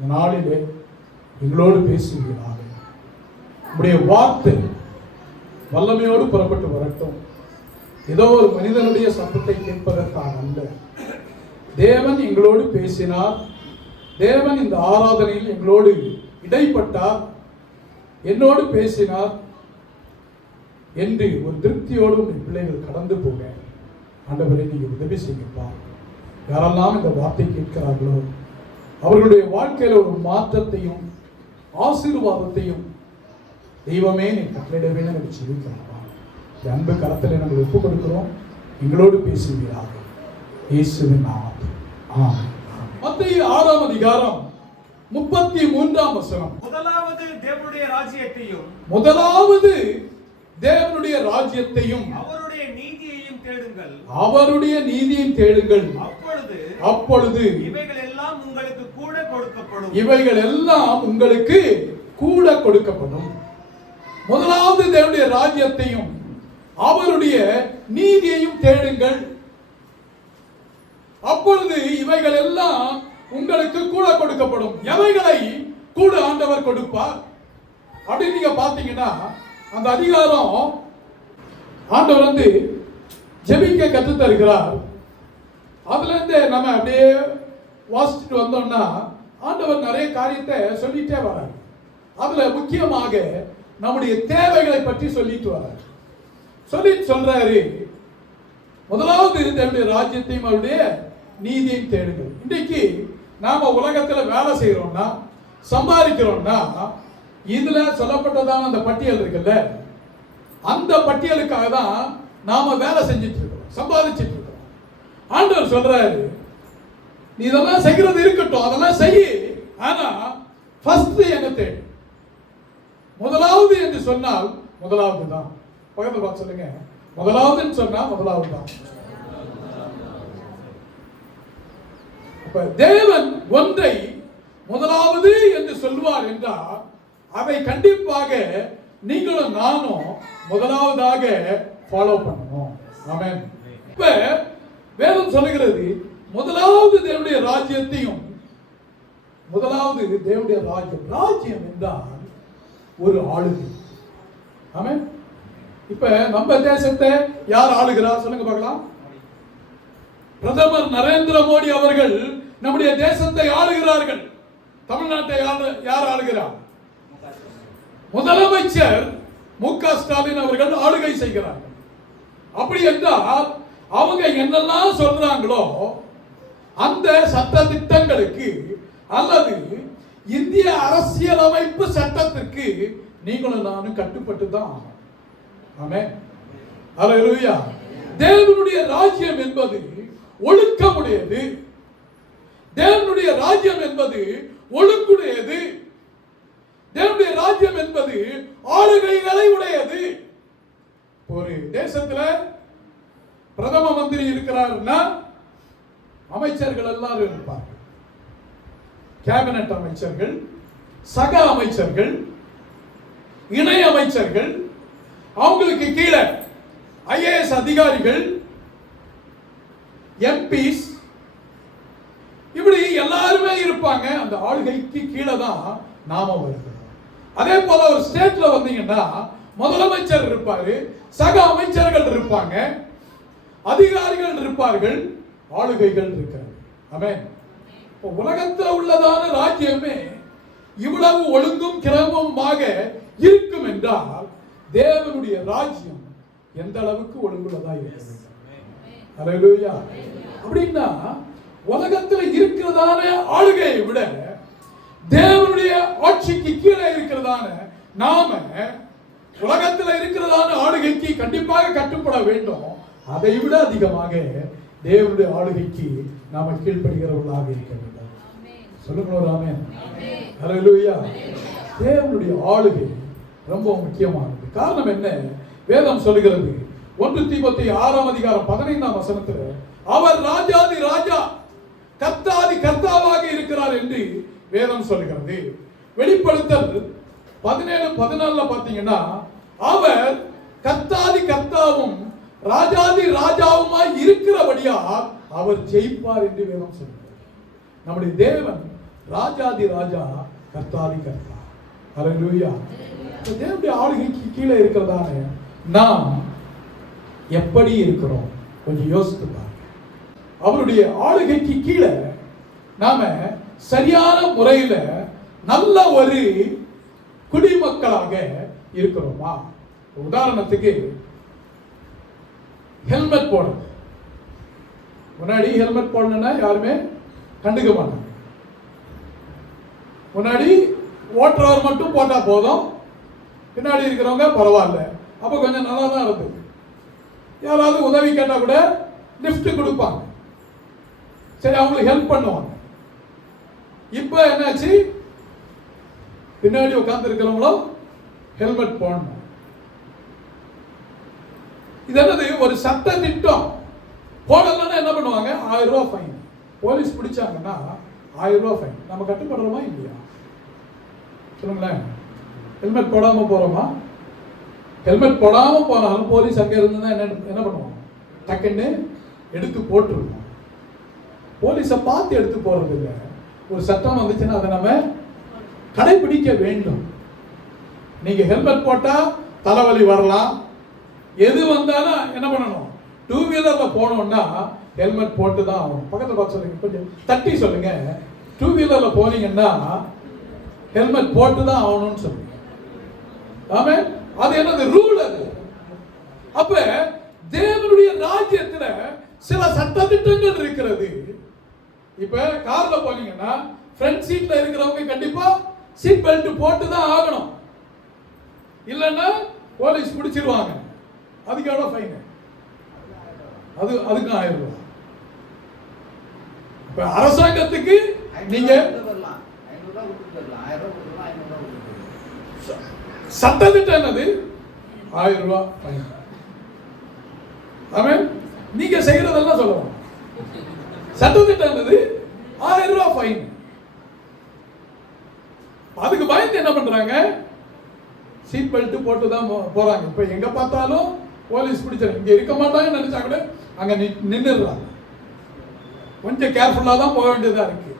இந்த நாளிலே எங்களோடு பேசுவீர்களாக. உடைய வார்த்தை வல்லமையோடு புறப்பட்டு வரட்டும். ஏதோ ஒரு மனிதனுடைய சத்தத்தை கேட்பதற்காக அல்ல. தேவன் எங்களோடு பேசினார். தேவன் இந்த ஆராதனையில் எங்களோடு இடைப்பட்டார், என்னோடு பேசினார் என்று ஒரு திருப்தியோடு உங்கள் பிள்ளைகள் கடந்து போக ஆண்டவரை நீங்கள் உதவி செய்யப்பா. யாரெல்லாம் இந்த வார்த்தை கேட்கிறார்களோ அவர்களுடைய வாழ்க்கையில ஒரு மாற்றத்தையும் ஆசீர்வாதத்தையும் தெய்வமே நீ கட்டளையிடவே நாங்கள் சொல்லிக்கிறப்பா. அன்பு கரத்தில் நாங்கள் ஒப்புக் கொடுக்கிறோம். எங்களோடு பேசுவீராக இயேசுவின் நாமத்தில் ஆமென். மத்தேயு 6ஆம் அதிகாரம் 33ஆம் வசனம். முதலாவது தேவனுடைய ராஜ்யத்தையும் அவருடைய நீதியையும் தேடுங்கள். அவருடைய நீதியை தேடுங்கள். அப்பொழுது இவைகள் எல்லாம் உங்களுக்கு கூட கொடுக்கப்படும். முதலாவது தேவனுடைய ராஜ்யத்தையும் அவருடைய நீதியையும் தேடுங்கள், அப்பொழுது இவைகள் எல்லாம் உங்களுக்கு கூட கொடுக்கப்படும். எவைகளை கூட ஆண்டவர் கொடுப்பார் அப்படின்னு நீங்க பாத்தீங்கன்னா, அந்த அதிகாரம் ஆண்டவர் ஜெபிக்க கற்று தருகிறார். அதுல இருந்து நம்ம அப்படியே வாசிச்சுட்டு வந்தோம்னா ஆண்டவர் நிறைய காரியத்தை சொல்லிட்டே வரார். அதுல முக்கியமாக நம்முடைய தேவைகளை பற்றி சொல்லிட்டு வரார். சொல்றாரு, முதலாவது தேவனுடைய ராஜ்யத்தையும் அவருடைய நீதியையும் தேடுங்கள். இன்றைக்கு நாம உலகத்துல வேலை செய்யறோம்னா, சம்பாதிக்கிறோம்னா, இதுல சொல்லப்பட்டதான அந்த பட்டியல் இருக்குல்ல, அந்த பட்டியலுக்காக தான் நாம வேலை செஞ்சிட்டு இருக்கோம், சம்பாதிச்சிட்டு இருக்கோம். ஆண்டவர் சொல்றாரு, நீ இதெல்லாம் செய்கிறது இருக்கட்டும், அதெல்லாம் செய்ய, ஆனா ஃபர்ஸ்ட் என்ன தேடு. முதலாவது என்று சொன்னால் முதலாவது தான். பக்கத்துல பார்த்து சொல்லுங்க, முதலாவதுன்னு சொன்னா முதலாவது தான். தேவன் ஒன்றை முதலாவது என்று சொல்வார் என்றால் அதை கண்டிப்பாக நீங்களும் நானும் முதலாவதாக ஃபாலோ பண்ணணும். ஆமென். இப்ப வேதம் சொல்லுகிறது, முதலாவது தேவனுடைய ராஜ்யத்தையும், முதலாவது தேவனுடைய ராஜ்யம் என்றால் ஒரு ஆளுகை. ஆமென். இப்ப நம்ம தேசத்தை யார் ஆளுகிறார் சொல்லுங்க பார்க்கலாம். பிரதமர் நரேந்திர மோடி அவர்கள் நம்முடைய தேசத்தை ஆளுகிறார்கள். தமிழ்நாட்டை யார் ஆளுகிறார்? முதலமைச்சர் மு.க. ஸ்டாலின் அவர்கள் ஆளுகை செய்கிறார்கள். அப்படி என்றால் அவங்க என்னெல்லாம் சொல்றாங்களோ அந்த சட்ட திட்டங்களுக்கு அல்லது இந்திய அரசியலமைப்பு சட்டத்திற்கு நீங்களும் நானும் கட்டுப்பட்டு தான் ஆகணும். ஆமென். அல்லேலூயா. தேவனுடைய ராஜ்யம் என்பது ஒழுக்கமுடையது. தேவனுடைய ராஜ்யம் என்பது ஒழுங்குடையது. தேவனுடைய ராஜ்யம் என்பது ஆளுகைகளை உடையது. ஒரு தேசத்துல பிரதம மந்திரி இருக்கிறார்னா அமைச்சர்கள் எல்லாரும் இருப்பார்கள். கேபினட் அமைச்சர்கள், சக அமைச்சர்கள், இணை அமைச்சர்கள், அவங்களுக்கு கீழே ஐஏஎஸ் அதிகாரிகள், எம்பிஸ், இப்படி எல்லாருமே இருப்பாங்க. அந்த ஆளுகைக்கு கீழே தான் நாம வருகிறோம். அதே போல ஒரு ஸ்டேட்ல வந்தீங்கன்னா முதலமைச்சர் இருப்பாரு, சக அமைச்சர்கள் இருப்பாங்க, அதிகாரிகள் இருப்பார்கள், ஆளுகைகள் இருக்காரு. ஆமென். உலகத்தில் உள்ளதான ராஜ்யமே இவ்வளவு ஒழுங்கும் கிரமமாக இருக்கும் என்றால் தேவனுடைய ராஜ்யம் எந்த அளவுக்கு ஒழுங்குள்ளதா இருக்கிறது. அல்லேலூயா. அப்படின்னா உலகத்தில் இருக்கிறதான ஆளுகையை விட தேவனுடைய ஆட்சிக்கு கீழே இருக்கிறதான நாம உலகத்தில் இருக்கிறதான ஆளுகைக்கு கண்டிப்பாக கட்டுப்பட வேண்டும். அதை விட அதிகமாக தேவனுடைய ஆளுகைக்கு நாம கீழ்ப்படுகிறவர்களாக இருக்க வேண்டும். சொல்லுங்க ஆமென். அல்லேலூயா. தேவனுடைய ஆளுகை ரொம்ப முக்கியமானது. காரணம் என்ன? வேதம் சொல்லுகிறது, 1 தீமோத்தேயு 6ஆம் அதிகாரம் 15ஆம் வசனத்தில், அவர் ராஜாதி ராஜா கர்த்தாதி கர்த்தாவாக இருக்கிறார் என்று வேதம் சொல்லுகிறது. வெளிப்படுத்தல் 17:14 பார்த்தீங்கன்னா, அவர் கர்த்தாதி கர்த்தாவும் ராஜாதி ராஜாவுமாய் இருக்கிறபடியால் அவர் ஜெயிப்பார் என்று வேதம் சொல்லுகிறது. நம்முடைய தேவன் ராஜாதி ராஜா, கர்த்தாதி கர்த்தா. ஹல்லேலூயா. தேவனுடைய ஆளுகைக்கு கீழே இருக்கிறதான நாம் எப்படி இருக்கிறோம் கொஞ்சம் யோசித்து பாருங்க. அவருடைய ஆளுகைக்கு கீழே நாம சரியான முறையில நல்ல ஒரு குடிமக்களாக இருக்கிறோமா? உதாரணத்துக்கு ஹெல்மெட் போடுறது. முன்னாடி ஹெல்மெட் போடணும்னா யாருமே கண்டுக்க மாட்டாங்க. முன்னாடி ஓட்டுறவர் மட்டும் போட்டா போதும், பின்னாடி இருக்கிறவங்க பரவாயில்ல. அப்ப கொஞ்சம் நல்லா தான் இருந்தது. யாராவது உதவி கேட்டா கூட லிஃப்ட் கொடுப்பாங்க, சரி அவங்களுக்கு ஹெல்ப் பண்ணுவாங்க. இப்ப என்னாச்சு, பின்னாடி உட்கார்ந்து இருக்கிறவங்களும் ஹெல்மெட் போடணும். இது என்னது, ஒரு சட்ட திட்டம். போடலன்னா என்ன பண்ணுவாங்க, 1000 ரூபாய் ஃபைன். போலீஸ் பிடிச்சாங்கன்னா 1000 ரூபாய் ஃபைன். நம்ம கட்டுப்படுறோமா இல்லையா சொல்லுங்களேன்? ஹெல்மெட் போடாம போறோமா? ஹெல்மெட் போடாம போனாலும் போலீஸ் அங்க இருந்தா என்ன பண்ணுவாங்க, டக்குன்னு எடுத்து போட்டுருவோம். போலீஸை பார்த்து எடுத்து போறது இல்லை. ஒரு சட்டம் வந்துச்சுன்னா அதை நம்ம கடைபிடிக்க வேண்டும். நீங்க ஹெல்மெட் போட்டா தலைவலி வரலாம், எது வந்தாலும் என்ன பண்ணணும், 2 வீலர்ல போனோம்னா ஹெல்மெட் போட்டு தான் ஆகணும். பக்கத்துல பார்த்து சொல்லுங்க, கொஞ்சம் தட்டி சொல்லுங்க. 2 வீலர்ல போனீங்கன்னா ஹெல்மெட் போட்டு தான் ஆகணும்னு சொல்லுங்க. ஆமே, அது என்னது, ரூல் அது. அப்ப தேவனுடைய ராஜ்யத்துல சில சட்டதிட்டங்கள் இருக்கிறது. இப்ப கார்ல போனீங்கன்னா ஃப்ரண்ட் சீட்ல இருக்கிறவங்க கண்டிப்பா சீட் பெல்ட் போட்டு தான் ஆகணும், இல்லன்னா போலீஸ் பிடிச்சிருவாங்க. அதுக்கு எவ்வளவு ஃபைன்? அதுக்கு 1000 ரூபாய். இப்ப அரசாங்கத்துக்கு நீங்க சட்டத்திட்டம் என்னது, 1000 ரூபாய் ஃபைன். ஆமென். நீங்க செய்யறதெல்லாம் சொல்லுவாங்க. சட்டத்திட்டம் என்னது, 1000 ரூபாய் ஃபைன். அதுக்கு பயந்து என்ன பண்றாங்க, சீட் பெல்ட் போட்டு தான் போறாங்க. இப்ப எங்க பார்த்தாலும் போலீஸ் பிடிச்சாங்க. இங்க இருக்க மாட்டாங்கன்னு நினைச்சா கூட அங்க நின்னுறாங்க. கொஞ்சம் கேர்ஃபுல்லா தான் போக வேண்டியதா இருக்கு.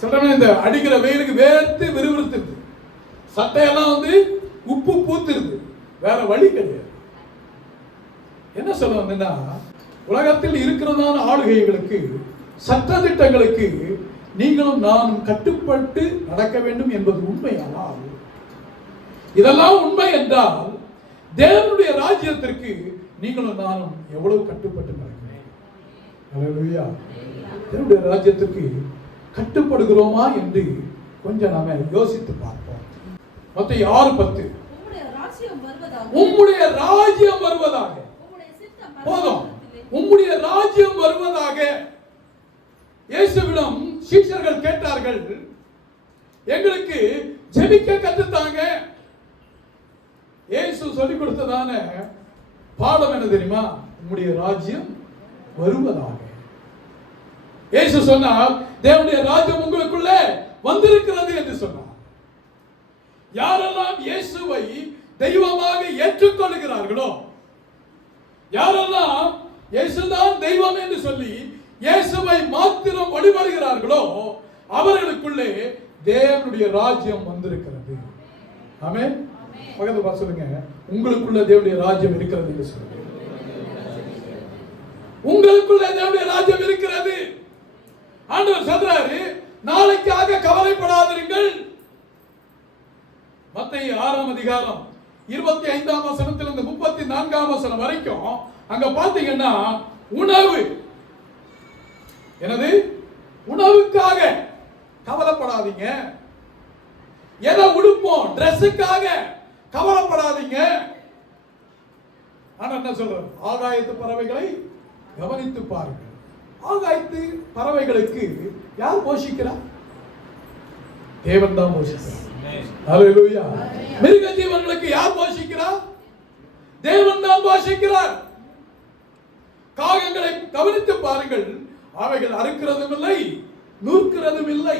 சொல்றேன், இந்த அடிக்கிற வெயிலுக்கு வேர்த்து விறுவிறுத்துருது, சட்டையெல்லாம் உப்பு பூத்துருது, வேற வழி கிடையாது. என்ன சொல்ல வந்தேன்னா, உலகத்தில் இருக்கிறதான ஆளுகைகளுக்கு சட்டதிட்டங்களுக்கு நீங்களும் நானும் கட்டுப்பட்டு நடக்க வேண்டும் என்பது உண்மையானால், இதெல்லாம் உண்மை என்றால் தேவனுடைய ராஜ்யத்திற்கு நீங்களும் நானும் எவ்வளவு கட்டுப்பட்டு நடக்கிறேன். ஹல்லேலூயா. தேவனுடைய ராஜ்யத்திற்கு கட்டுப்படுகிறோமா என்று கொஞ்சம் நாம யோசித்து பார்ப்போம். மத்தேயு 6:10 உம்முடைய ராஜ்யம் வருவதாக. போதும், உம்முடைய ராஜ்யம் வருவதாக. இயேசுவிடம் சீஷர்கள் கேட்டார்கள், எங்களுக்கு ஜெபிக்க கற்றுத்தாங்க. இயேசு சொல்லிக் கொடுத்ததான பாடம் என்ன தெரியுமா, உம்முடைய ராஜ்யம் வருவதாக. இயேசு சொன்னார், தேவனுடைய ராஜ்யம் உங்களுக்குள்ளே வந்திருக்கிறது என்று சொன்னார். யாரெல்லாம் இயேசுவை தெய்வமாக ஏற்றுக்கொள்கிறார்களோ, யாரெல்லாம் இயேசுதான் தெய்வம் என்று சொல்லி இயேசுவை மாத்திரம் வழிபடுகிறார்களோ, அவர்களுக்குள்ளே தேவனுடைய ராஜ்யம் வந்திருக்கிறது. ஆமென். பக்கத்துல பார்த்து சொல்லுங்க, உங்களுக்குள்ள தேவனுடைய ராஜ்யம் இருக்கிறது என்று சொல்லுங்க. உங்களுக்குள்ள தேவனுடைய ராஜ்யம் இருக்கிறது. ஆண்டவர் சொல்றாரு, நாளைக்காக கவலைப்படாதீர்கள். மத்தேயு 6ஆம் அதிகாரம் 25ஆம் வசனத்திலிருந்து 34ஆம் வசனம் வரைக்கும் அங்க பாத்தீங்கன்னா, உணவு எனது உணவுக்காக கவலைப்படாதீங்க. எதை உடுப்போம், டிரெஸ்ஸுக்காக கவலைப்படாதீங்க. ஆனா என்ன சொல்றாரு, ஆகாயத்து பறவைகளை கவனித்து பாருங்கள். ஆகாயத்து பறவைகளுக்கு யார் போஷிக்கிறார்? தேவன் தான் போஷிக்கிறார். ஹல்லேலூயா. மிருக ஜீவன்களுக்கு யார் போஷிக்கிறார்? தேவன் தான் போஷிக்கிறார். காகங்களை கவனித்து பாருங்கள், அவைகள் அறுக்கிறதும் இல்லை, நூற்கிறதும் இல்லை.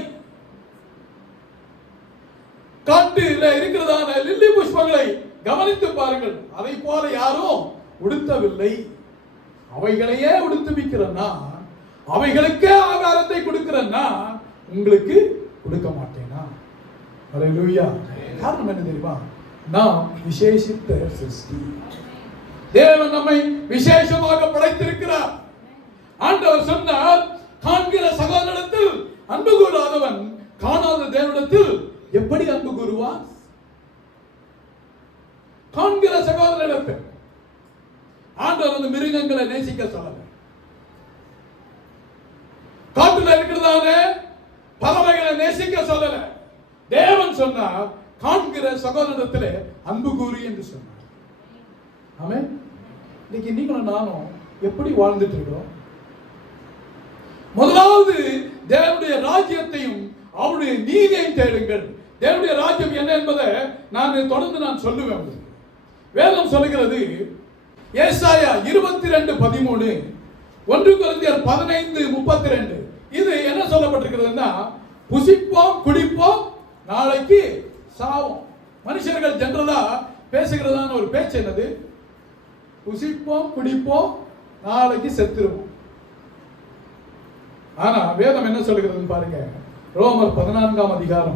காட்டில் இருக்கிறதான லில்லி புஷ்பங்களை கவனித்து பாருங்கள், அதை போல யாரும் உடுத்தவில்லை. அவைகளையே உடுத்துவிக்கிறன்னா, அவைகளுக்கே ஆகாரத்தை கொடுக்கிறன்னா, உங்களுக்கு கொடுக்க மாட்டேனா? அல்லேலூயா. காரணம் என்ன தெரியுமா? நாம் விசேஷித்த சிருஷ்டி. தேவன் நம்மை விசேஷமாக படைத்திருக்கிறார். ஆண்டவர் சொன்னார், காண்கிற சகோதரனிடத்தில் அன்பு கூறாதவன் காணாத தேவனிடத்தில் எப்படி அன்பு கூறுவான்? காண்கிற சகோதரனிடத்தில். ஆண்டவர் அந்த மிருகங்களை நேசிக்க சொல்லல. காட்டுல இருக்கிறதான பறவைகளை நேசிக்க சொல்லல. தேவன் சொன்னார், காண்கிற சகோதரனிடத்திலே அன்பு கூறு என்று சொன்னார். ஆமென். இன்னைக்கு நீங்களும் நானும் எப்படி வாழ்ந்துட்டு இருக்கிறோம்? முதலாவது தேவனுடைய ராஜ்யத்தையும் அவருடைய நீதியையும் தேடுங்கள். தேவனுடைய ராஜ்யம் என்ன என்பதை தொடர்ந்து சொல்லுவேன். வேதம் சொல்லுகிறது, ஏசாயா 22:13, 1 கொரிந்தியர் 15:32. இது என்ன சொல்லப்பட்டிருக்கிறதுன்னா, புசிப்போம் குடிப்போம் நாளைக்கு சாவோம். மனுஷர்கள் ஜெனரலா பேசுகிறதான ஒரு பேச்சு என்னது? புசிப்போம் குடிப்போம் நாளைக்கு செத்துருவோம். ஆனா வேதம் என்ன சொல்லுகிறது பாருங்க. ரோமர் 14:17.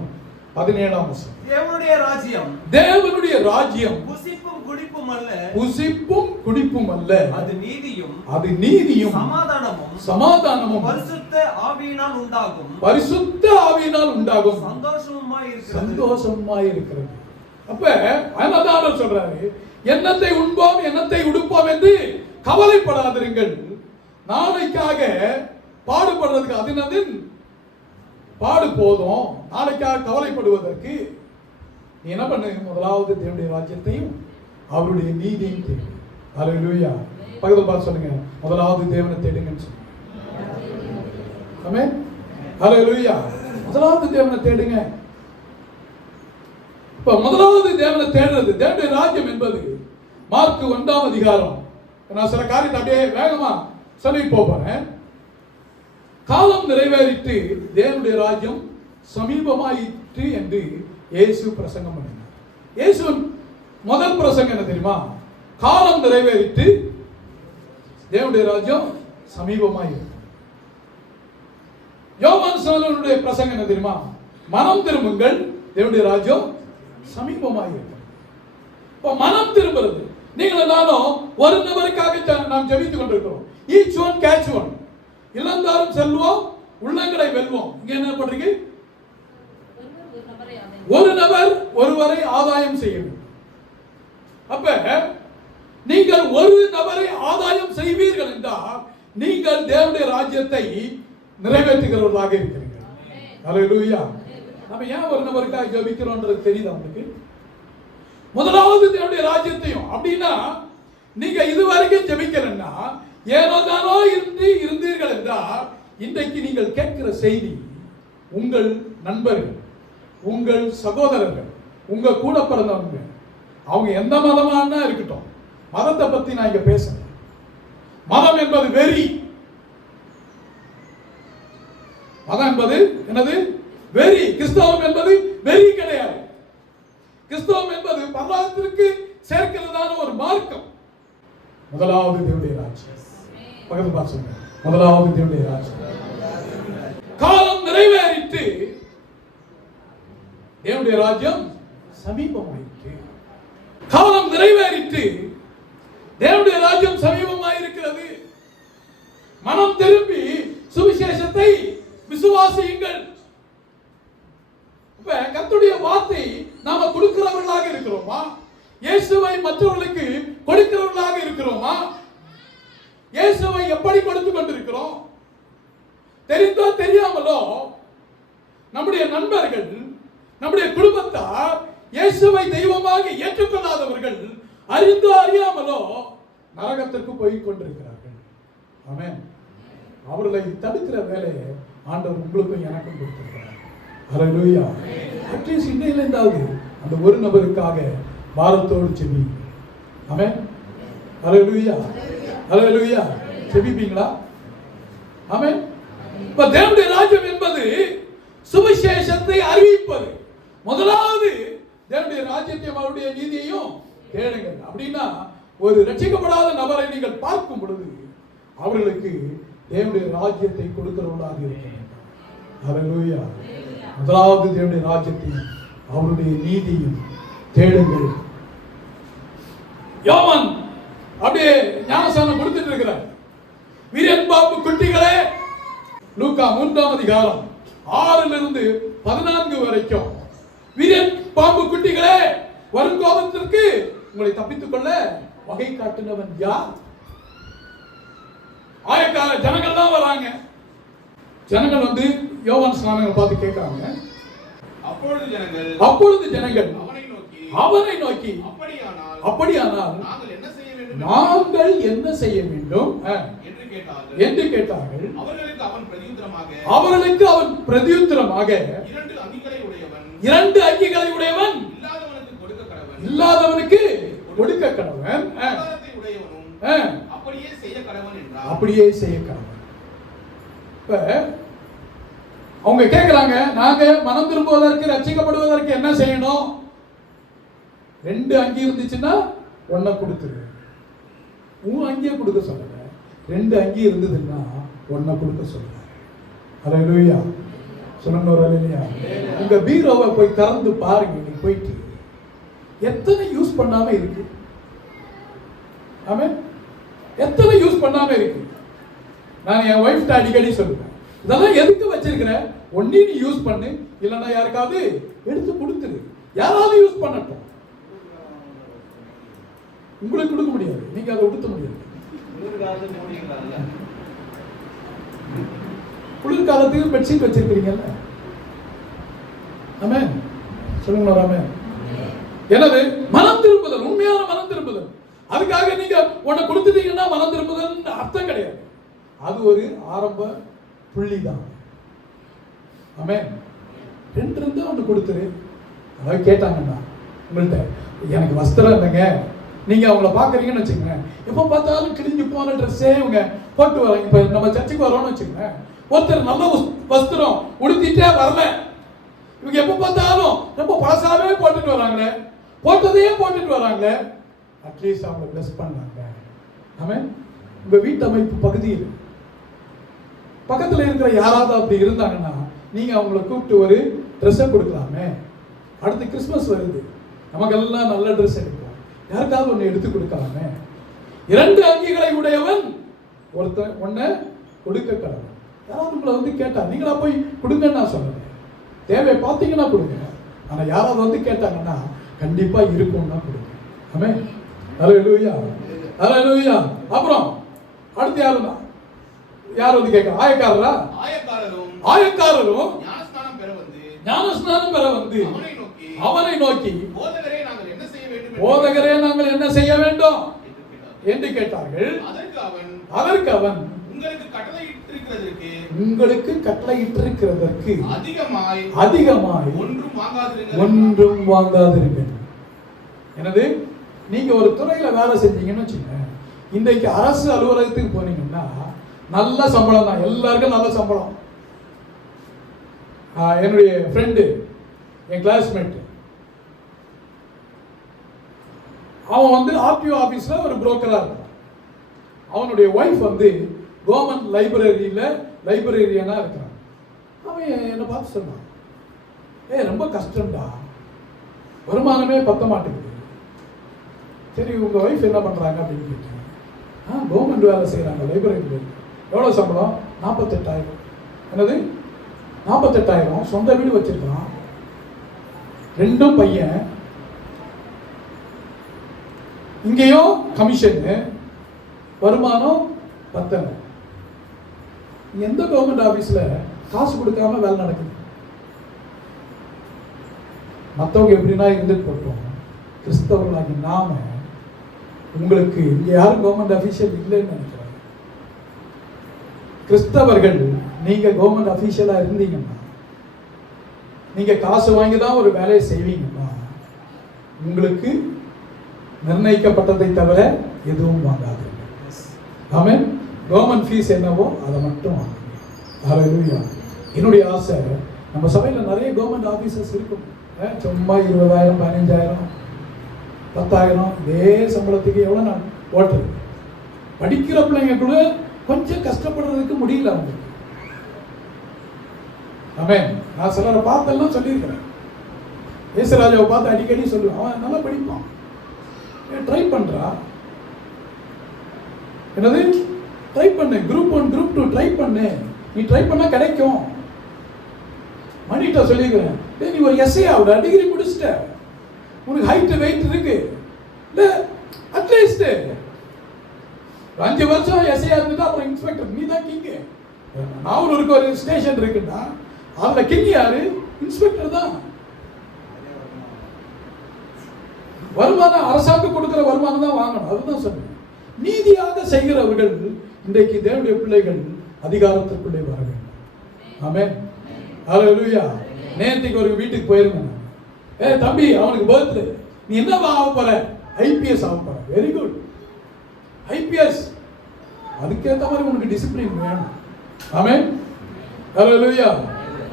தேவனுடைய ராஜ்யம், தேவனுடைய ராஜ்யம் புசிப்பும் குடிப்பும் அல்ல, புசிப்பும் குடிப்பும் அல்ல, அது நீதியும், அது நீதியும் சமாதானமும் பரிசுத்த ஆவியினால் உண்டாகும், பரிசுத்த ஆவியினால் உண்டாகும் சந்தோஷமாய் இருக்கிறது. அப்ப அதான் சொல்றாரு, என்னத்தை உண்போம் என்னத்தை உடுப்போம் என்று கவலைப்படாதிருங்கள். நாளைக்காக பாடுபடுறதுக்கு அதினதின் பாடு போதும். நாளைக்காக கவலைப்படுவதற்கு நீ என்ன பண்ணு? முதலாவது தேவனுடைய ராஜ்யத்தையும் அவருடைய நீதியையும் தேடு. அல்லேலூயா. பக்கத்துல பார்த்து சொல்லுங்க, முதலாவது தேவனை தேடுங்கன்னு சொல்லுங்க. ஆமென். அல்லேலூயா. முதலாவது தேவனை தேடுங்க. இப்ப முதலாவது தேவனை தேடுறது, தேவனுடைய ராஜ்யம் என்பது மார்க் 1:. நான் சில காரியத்தை அப்படியே வேகமா சொல்லி போறேன். காலம் நிறைவேறிட்டு தேவனுடைய ராஜ்யம் சமீபமாயிற்று என்று இயேசு பிரசங்கம் பண்ணினார். இயேசு முதல் பிரசங்கம் என்ன தெரியுமா? காலம் நிறைவேறிட்டு தேவனுடைய ராஜ்யம் சமீபமாயிற்று. யோவான் ஸ்நானனுடைய பிரசங்கம் என்ன தெரியுமா? மனம் திரும்புங்கள், தேவனுடைய ராஜ்யம் சமீபமாயிற்று. இப்ப மனம் திரும்புறது, நீங்கள் நானும் ஒரு நபருக்காக நாம் ஜெபித்துக் கொண்டிருக்கிறோம். Each one catch one. இழந்தாலும் செல்வோம், உள்ளங்களை வெல்வோம். இங்க என்ன பண்றீங்க? ஒரு நபர் ஒருவரை ஆதாயம் செய்ய வேண்டும். அப்ப நீங்கள் ஒரு நபரை ஆதாயம் செய்வீர்கள் என்றால் நீங்கள் தேவனுடைய ராஜ்யத்தை நிறைவேற்றுகிறவர்களாக இருக்கிறீர்கள். அல்லேலூயா. நம்ம ஏன் ஒரு நபருக்காக ஜெபிக்கிறோம்ன்றது தெரியுதா உங்களுக்கு? முதலாவது தேவனுடைய ராஜ்யத்தையும். அப்படின்னா நீங்க இதுவரைக்கும் ஜெபிக்கலன்னா ஏனோ தானோ இருந்தீர்கள் என்றால் இன்றைக்கு நீங்கள் கேட்கிற செய்தி உங்கள் நண்பர்கள், உங்கள் சகோதரர்கள், உங்க கூட பிறந்தவங்க, அவங்க எந்த மதமான இருக்கட்டும், மதத்தை பத்தி நான் இங்க பேசுறேன். மதம் என்பது வெறி. மதம் என்பது என்னது? வெறி. கிறிஸ்தவம் என்பது வெறி கிடையாது. கிறிஸ்தவம் என்பது பரலோகத்திற்கு சேர்க்கிறதான ஒரு மார்க்கம். முதலாவது தேவனுடைய ராஜ்யம். பக்கத்து பார்த்து சொல்லுங்க, முதலாவது தேவனுடைய ராஜ்யம். காலம் நிறைவேறிட்டு தேவனுடைய ராஜ்யம் சமீபமாயிற்று. காலம் நிறைவேறிட்டு தேவனுடைய ராஜ்யம் சமீபமாயிருக்கிறது. மனம் திரும்பி சுவிசேஷத்தை விசுவாசியுங்கள். இப்ப கர்த்தருடைய வார்த்தை நாம கொடுக்கிறவர்களாக இருக்கிறோமா? இயேசுவை மற்றவர்களுக்கு கொடுக்கிறவர்களாக இருக்கிறோமா? இயேசுவை எப்படி கொடுத்து கொண்டிருக்கிறோம்? தெரிந்தோ தெரியாமலோ நம்முடைய நண்பர்கள், நம்முடைய குடும்பத்தார் இயேசுவை தெய்வமாக ஏற்றுக்கொள்ளாதவர்கள் அறிந்தோ அறியாமலோ நரகத்திற்கு போய் கொண்டிருக்கிறார்கள். ஆமென். அவர்களை தடுக்கிற வேலையை ஆண்டவர் உங்களுக்கும் எனக்கும் கொடுத்திருக்கிறார். அல்லேலூயா. அட்லீஸ்ட் இன்னையிலிருந்தாவது அந்த ஒரு நபருக்காக பாரத்தோடு செபி. ஆமென். அல்லேலூயா. அல்லேலூயா. செபிப்பீங்களா? ஆமென். இப்ப தேவனுடைய ராஜ்யம் என்பது சுவிசேஷத்தை அறிவிப்பது. முதலாவது தேவனுடைய ராஜ்யத்தையும் அவருடைய நீதியையும் தேடுங்கள். அப்படின்னா ஒரு ரட்சிக்கப்படாத நபரை நீங்கள் பார்க்கும் பொழுது அவர்களுக்கு தேவனுடைய ராஜ்யத்தை கொடுக்கிறவர்களாக இருக்க வேண்டும். ஹல்லேலூயா. முதலாவது தேவனுடைய ராஜ்யத்தையும் அவருடைய நீதியும் தேடுங்கள். யோவான் அப்படியே ஞானஸ்நானம் கொடுத்துட்டு இருக்கிறார். வீரன் பாம்பு குட்டிகளே, லூக்கா 3ஆம் அதிகாரம் 6 14 வரைக்கும், வீரன் பாம்பு குட்டிகளே, வரும் கோபத்திற்கு உங்களை தப்பித்துக் கொள்ள வகை காட்டினவன் யார்? ஆயக்கார ஜனங்கள் தான் வராங்க. ஜனங்கள் வந்து யோவான் ஸ்நானனை பார்த்து கேட்கிறாங்க. அப்பொழுது ஜனங்கள் அவனை நோக்கி அப்படியானால் நாங்கள் என்ன செய்ய வேண்டும் என்று கேட்டார்கள். அவர்களுக்கு அவன் பிரதியுத்தரமாக 2 அங்கிகளை உடையவன் இல்லாதவனுக்கு கொடுக்க கடவன், அப்படியே செய்ய கடவன். இப்ப அவங்க கேட்கிறாங்க, நாங்க மனம் திரும்புவதற்கு ரட்சிக்கப்படுவதற்கு என்ன செய்யணும்? 2 அங்கி இருந்துச்சுன்னா 1 கொடுத்துரு. உன் அங்கியை கொடுக்க சொல்லுங்க. 2 அங்கி இருந்ததுன்னா 1 கொடுக்க சொல்லுங்க. ஹல்லேலூயா. சொல்லுங்க ஒரு ஹல்லேலூயா. உங்க பீரோவை போய் திறந்து பாருங்க. நீங்க போயிட்டு எத்தனை யூஸ் பண்ணாம இருக்கு? ஆமென். எத்தனை யூஸ் பண்ணாம இருக்கு? நான் என் வைஃப் அடிக்கடி சொல்லுவேன், இதெல்லாம் எதுக்கு வச்சிருக்கிற? ஒண்ணு நீ யூஸ் பண்ணு, இல்லைன்னா யாருக்காவது எடுத்து கொடுத்துரு. யாராவது யூஸ் பண்ணட்டும். உங்களுக்கு கொடுக்க முடியாது, நீங்க அதை உடுத்த முடியாது. குளிர்காலத்துக்கு பெட்ஷீட் வச்சிருக்கீங்கல்ல. ஆமென். சொல்லுங்க ஆமென். எனவே மனம் திரும்புதல், உண்மையான மனம் திரும்புதல். அதுக்காக நீங்க உன்னை கொடுத்துட்டீங்கன்னா மனம் திரும்புதல் அர்த்தம் கிடையாது. அது ஒரு ஆரம்ப புள்ளி தான். ஆமென். 2 இருந்தா 1 கொடுத்துரு. அதாவது கேட்டாங்கன்னா உங்கள்கிட்ட எனக்கு வஸ்திரம் இல்லைங்க, நீங்க அவங்கள பாக்குறீங்கன்னு வச்சுக்கோங்க, எப்ப பார்த்தாலும் கிழிஞ்சு போன ட்ரெஸ்ஸே இவங்க போட்டு வராங்க. இப்ப நம்ம சர்ச்சுக்கு வரோம்னு வச்சுக்கோங்க, ஒருத்தர் நல்ல வஸ்திரம் உடுத்திட்டே வரல, இவங்க எப்ப பார்த்தாலும் ரொம்ப பழசாவே போட்டுட்டு வராங்களே, போட்டதையே போட்டுட்டு வராங்களே, அட்லீஸ்ட் அவங்களை பிளஸ் பண்ணாங்க. ஆமென். உங்க வீட்டமைப்பு பகுதியில் பக்கத்துல இருக்கிற யாராவது அப்படி இருந்தாங்கன்னா நீங்க அவங்களை கூப்பிட்டு ஒரு ட்ரெஸ்ஸை கொடுக்கலாமே. அடுத்து கிறிஸ்மஸ் வருது, நமக்கெல்லாம் நல்ல ட்ரெஸ் எடுப்போம், யாருக்காவது 1 எடுத்து கொடுக்கலாமே. 2 அங்கிகளை உடையவன் ஒருத்தன் 1 கொடுக்க கடவன். யாராவது உங்களை வந்து கேட்டா நீங்களா போய் கொடுங்கன்னு நான் சொல்றேன். தேவை பார்த்தீங்கன்னா கொடுங்க. ஆனா யாராவது வந்து கேட்டாங்கன்னா கண்டிப்பா இருக்கும்னா கொடுங்க. ஆமென். ஹல்லேலூயா. ஹல்லேலூயா. அப்புறம் அடுத்து யார் வந்து கேட்க? ஆயக்காரரா? ஆயக்காரரும் ஞானஸ்நானம் பெற வந்து அவனை நோக்கி போதகரே நாங்கள் என்ன செய்ய வேண்டும் என்று கேட்டார்கள். அதற்கு அவன் உங்களுக்கு கட்டளையிட்டிருக்கிறதற்கு அதிகமாய் ஒன்றும் வாங்காதிருங்கள். எனது நீங்க ஒரு துறையில வேலை செஞ்சீங்கன்னு வச்சுக்கோங்க, இன்றைக்கு அரசு அலுவலகத்துக்கு போனீங்கன்னா நல்ல சம்பளம் தான், எல்லாருக்கும் நல்ல சம்பளம். என்னுடைய ஃப்ரெண்டு, என் கிளாஸ்மேட், அவன் வந்து ஆர்டிஓ ஆபீஸ்ல ஒரு புரோக்கரா இருக்கான். அவனுடைய ஒய்ஃப் வந்து கவர்மெண்ட் லைப்ரரியனா இருக்கிறான். அவன் என்னை பார்த்து சொன்னான், ரொம்ப கஷ்டம்டா, வருமானமே பத்த மாட்டேங்குது. சரி உங்க ஒய்ஃப் என்ன பண்றாங்க அப்படின்னு கேட்டேன். கவர்மெண்ட் வேலை செய்யறாங்க லைப்ரரியில். எவ்வளவு சம்பளம்? 48,000. என்னது 48,000? சொந்த வீடு வச்சிருக்கான், 2 பையன், இங்கேயும் கமிஷனு, வருமானம் 10. எந்த கவர்மெண்ட் ஆபீஸ்ல காசு கொடுக்காம வேலை நடக்குது? மற்றவங்க எப்படின்னா இருந்துட்டு போட்டோம், கிறிஸ்தவர்களாகி நாம, உங்களுக்கு இங்க யாரும் கவர்மெண்ட் அபிஷியல் இல்லைன்னு நினைக்கிறேன். கிறிஸ்தவர்கள் நீங்க கவர்மெண்ட் அபிஷியலா இருந்தீங்கன்னா, நீங்க காசு வாங்கி தான் ஒரு வேலையை செய்வீங்கன்னா, உங்களுக்கு நிர்ணயிக்கப்பட்டதை தவிர எதுவும் வாங்காது. ஆமென். கவர்மெண்ட் ஃபீஸ் என்னவோ அதை மட்டும் வாங்குங்க. ஹல்லேலூயா. என்னுடைய ஆசை, நம்ம சபையில் நிறைய கவர்மெண்ட் ஆபீசர்ஸ் இருக்கும், சும்மா 20,000 15,000 10,000 இதே சம்பளத்துக்கு எவ்வளோ நான் ஓட்டுறது. படிக்கிற பிள்ளைங்க கூட கொஞ்சம் கஷ்டப்படுறதுக்கு முடியல அவங்களுக்கு. ஆமென். நான் சிலரை பார்த்தெல்லாம் சொல்லியிருக்கிறேன். இயேசுராஜாவை பார்த்து அடிக்கடி சொல்லுவேன், அவன் நல்லா படிப்பான், ட்ரை பண்றா. என்னது ட்ரை பண்ணு, குரூப் 1 குரூப் 2 ட்ரை பண்ணு, நீ ட்ரை பண்ணா கிடைக்கும். மணிட்ட சொல்லிக்கிறேன், நீ ஒரு எஸ்ஐ ஆகுடா, டிகிரி முடிச்சிட்ட, உனக்கு ஹைட் வெயிட் இருக்கு, இல்ல அட்லீஸ்ட் 5 வருஷம் எஸ்ஐ இருந்துட்டு அப்புறம் இன்ஸ்பெக்டர், நீ தான் கிங்கு. நாவலூருக்கு ஒரு ஸ்டேஷன் இருக்குன்னா அதுல கிங் யாரு? இன்ஸ்பெக்டர் தான். வருமானம் அரசாங்கம் கொடுக்கிற வருமானம் தான் வாங்கணும், அதுதான் சொன்னேன். நீதியாக செய்கிறவர்கள் இன்றைக்கு தேவனுடைய பிள்ளைகள் அதிகாரத்திற்குள்ளே வர வேண்டும். ஆமென். ஹல்லேலூயா. நேத்துக்கு ஒரு வீட்டுக்கு போயிருந்தேன். தம்பி, அவனுக்கு பர்த்டே, நீ என்ன ஆக போற? ஐபிஎஸ் ஆக போற. Very good, IPS. அதுக்கேற்ற மாதிரி உனக்கு டிசிப்ளின் வேணும். ஆமென். ஹல்லேலூயா.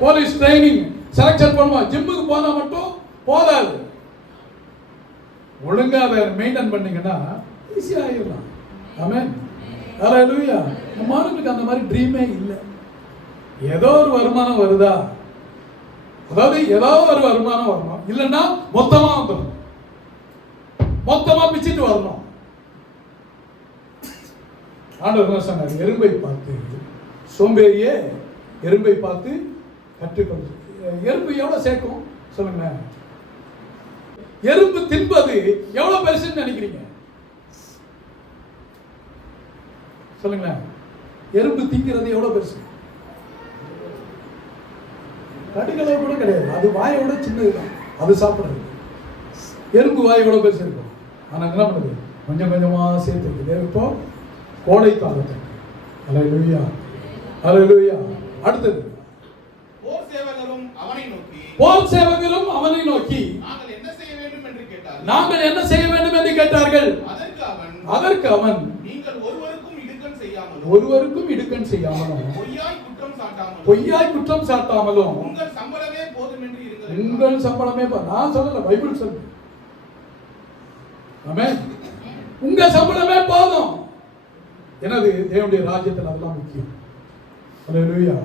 போலீஸ் ட்ரைனிங் செலக்ஷன் பண்ணுவான். ஜிம்முக்கு போனா மட்டும் போதாது, ஒழுங்கா அதை மெயின்டைன் பண்ணீங்கன்னா ஈஸியா ஆயிடலாம். ஆமென். ஹல்லேலூயா. நம்ம ஆளுங்களுக்கு அந்த மாதிரி ட்ரீமே இல்லை. ஏதோ ஒரு வருமானம் வருதா, அதாவது ஏதாவது ஒரு வருமானம் வரணும், இல்லைன்னா மொத்தமா வந்துடும், மொத்தமா பிச்சுட்டு வரணும். ஆண்டவர் என்ன சொன்னார்? எறும்பை பார்த்து சோம்பேறியே, எறும்பை பார்த்து கற்றுக்கொண்டு. எறும்பு எவ்வளவு சேர்க்கும் சொல்லுங்க? எறும்பு தின்பது எவ்வளவு பெருசுன்னு நினைக்கிறீங்க? சொல்லுங்களேன். எறும்பு திங்கிறது எவ்வளவு பெருசு? கடுகளவு கூட கிடையாது. அது வாயோட சின்னதுதான், அது சாப்பிடுறது. எறும்பு வாய் எவ்வளவு பெருசு இருக்கும், ஆனா என்ன பண்ணுது? கொஞ்சம் கொஞ்சமா சேர்த்து இருக்குது. இப்போ கோடை காலத்துக்கு. ஹல்லேலூயா, ஹல்லேலூயா. அடுத்தது, போர் சேவகரும் அவனை நோக்கி, போர் சேவகரும் அவனை நோக்கி நாங்கள் என்ன செய்ய வேண்டும் என்று கேட்டார்கள். நாங்கள் என்ன செய்ய வேண்டும் என்று கேட்டார்கள். அதற்கு அவன் நீங்கள் ஒருவருக்கும் இடுக்கண் செய்யாமலும், ஒருவருக்கும் இடுக்கண் செய்யாமலும், பொய்யாய் குற்றம் சாட்டாமலும் உங்கள் சம்பளமே போதும் என்று இருங்கள். உங்கள் சம்பளமே, நான் சொல்லல, பைபிள் சொல்லு. ஆமென். உங்க சம்பளமே போதும். எனது தேவனுடைய ராஜ்யத்தில் அதெல்லாம் முக்கியம். ஹல்லேலூயா.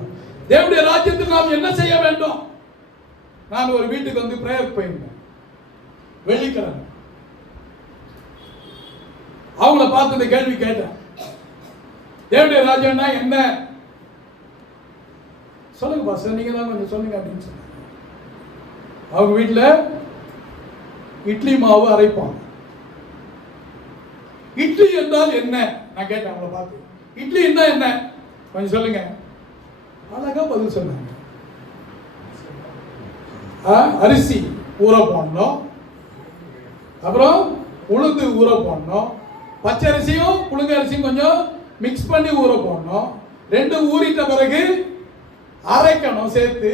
தேவனுடைய ராஜ்யத்தில் நாம் என்ன செய்ய வேண்டும்? நான் ஒரு வீட்டுக்கு வந்து பிரேயர் போயிருந்தேன், வெள்ளிக்கிழமை. அவங்கள பார்த்து இந்த கேள்வி கேட்டேன், தேவனுடைய ராஜ்யம்னா என்ன சொல்லுங்க பாஸ்டர், நீங்க தான் கொஞ்சம் சொல்லுங்க அப்படின்னு சொன்னாங்க. அவங்க வீட்டுல இட்லி மாவு அரைப்பாங்க. இட்லி என்றால் என்ன நான் கேட்டேன் அவங்கள பார்த்து. இட்லி என்ன கொஞ்சம் சொல்லுங்க. அழகா பதில் சொன்னாங்க. அரிசி ஊற போடணும், அப்புறம் உளுந்து ஊற போடணும், பச்சரிசியும் புழுங்க அரிசியும் கொஞ்சம் மிக்ஸ் பண்ணி ஊற போடணும், ரெண்டும் ஊறிட்ட பிறகு அரைக்கணும், சேர்த்து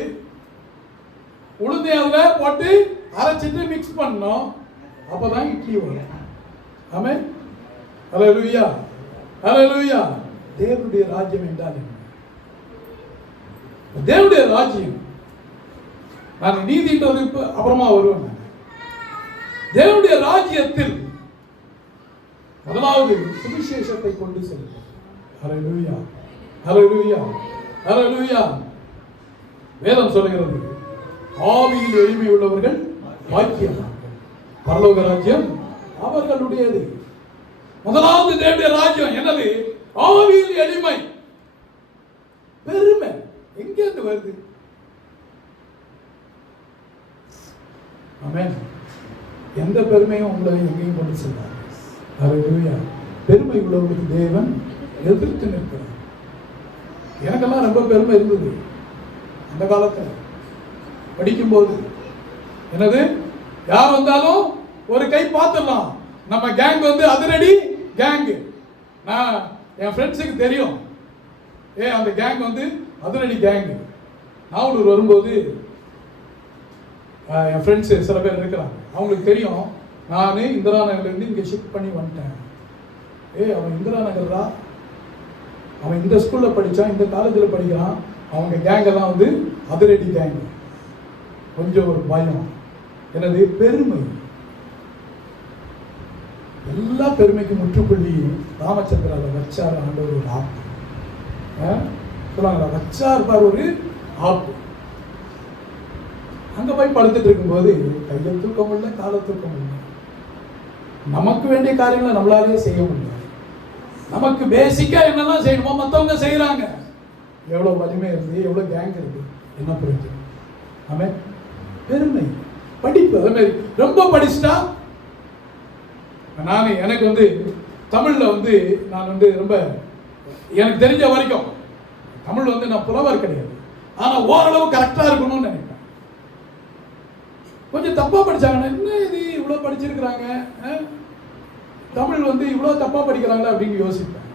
உளுந்து அதுல போட்டு அரைச்சிட்டு மிக்ஸ் பண்ணணும், அப்பதான் இட்லி வரும். ஆமென். ஹல்லேலூயா, ஹல்லேலூயா. தேவனுடைய ராஜ்யம் என்றால் என்ன? தேவனுடைய ராஜ்யம், நான் நீதின்றது அப்புறமா வருவேன். தேவனுடைய ராஜ்யத்தில் முதலாவது சுவிசேஷத்தை கொண்டு செல்லும். ஹல்லேலூயா, ஹல்லேலூயா, ஹல்லேலூயா. வேதம் சொல்கிறது, ஆவியில் எளிமை உள்ளவர்கள் பாக்கியவான்கள், பரலோக ராஜ்யம் அவர்களுடையது. முதலாவது தேவனுடைய ராஜ்யம் என்னது? ஆவியில் எளிமை. பெருமை எங்க இருந்து வருது? ஆமென். எந்த பெருமையும் உங்களை எங்கேயும் கொண்டு செல்வார். ஹல்லேலூயா. பெருமை உள்ளவர்களுக்கு தேவன் எதிர்த்து நிற்கிறார். எனக்கெல்லாம் ரொம்ப பெருமை இருந்தது அந்த காலத்தில் படிக்கும்போது. என்னது, யார் வந்தாலும் ஒரு கை பார்த்துடலாம், நம்ம கேங் வந்து அதிரடி கேங். நான் என் ஃப்ரெண்ட்ஸுக்கு தெரியும், அந்த கேங் வந்து அதிரடி கேங். நாவலூர் வரும்போது என் ஃப்ரெண்ட்ஸு சில பேர் இருக்கிறாங்க, அவங்களுக்கு தெரியும் நான் இந்திரா நகர்லேருந்து இங்கே ஷிஃப்ட் பண்ணி வந்துட்டேன். அவன் இந்திரா நகர்ரா, அவன் இந்த ஸ்கூலில் படித்தான், இந்த காலேஜில் படிக்கிறான், அவங்க கேங்கெல்லாம் வந்து அதிரடி கேங். கொஞ்சம் ஒரு பயம். எனது பெருமை, எல்லா பெருமைக்கு முற்றுப்புள்ளி ராமச்சந்திராவை வச்சார் ஆண்டவர். ஒரு ஆப்பு சொல்லுவாங்களா, வச்சார் பார் ஒரு ஆப்பு. அங்க போய் படுத்துட்டு இருக்கும்போது கையை தூக்கம் இல்லை, காலை தூக்கம் இல்லை. நமக்கு வேண்டிய காரியங்களை நம்மளாலேயே செய்ய முடியாது. நமக்கு பேசிக்கா என்னெல்லாம் செய்யணுமோ மற்றவங்க செய்யறாங்க. எவ்வளவு வலிமை இருந்து, எவ்வளவு கேங் இருக்கு, என்ன புரியுது? ஆமே. பெருமை, படிப்பு. அதே மாதிரி ரொம்ப படிச்சுட்டா, எனக்கு தமிழ்ல நான் ரொம்ப எனக்கு தெரிஞ்ச வரைக்கும் தமிழ் நான் புலவர் கிடையாது. ஆனா ஓரளவு கரெக்டா இருக்கணும்னு நினைப்பேன். கொஞ்சம் தப்பா படிச்சாங்கன்னா, என்ன இது இவ்வளவு படிச்சிருக்கிறாங்க, தமிழ் இவ்வளவு தப்பா படிக்கிறாங்களா அப்படின்னு யோசிப்பேன்.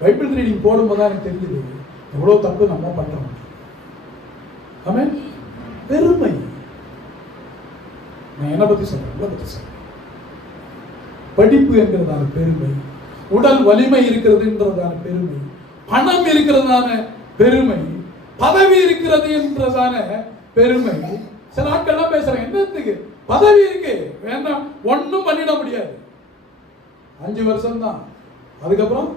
பைபிள் ரீடிங் போடும்போது தான் எனக்கு தெரிஞ்சது எவ்வளவு தப்பு நம்ம பண்றோம். ஆமே. பெருமை. நான் என்ன பத்தி சொல்றேன்? படிப்பு என்கிறதான பெருமை, உடல் வலிமை இருக்கிறதுன்றதான பெருமை, பணம் இருக்கிறதான பெருமை, பதவி இருக்கிறது என்றதான பெருமை. சில ஆட்கள்லாம் பேசுறாங்க, என்னத்துக்கு பதவி இருக்கு, வேண்டாம், ஒன்னும் பண்ணிட முடியாது, 5 வருஷம் தான், அதுக்கப்புறம்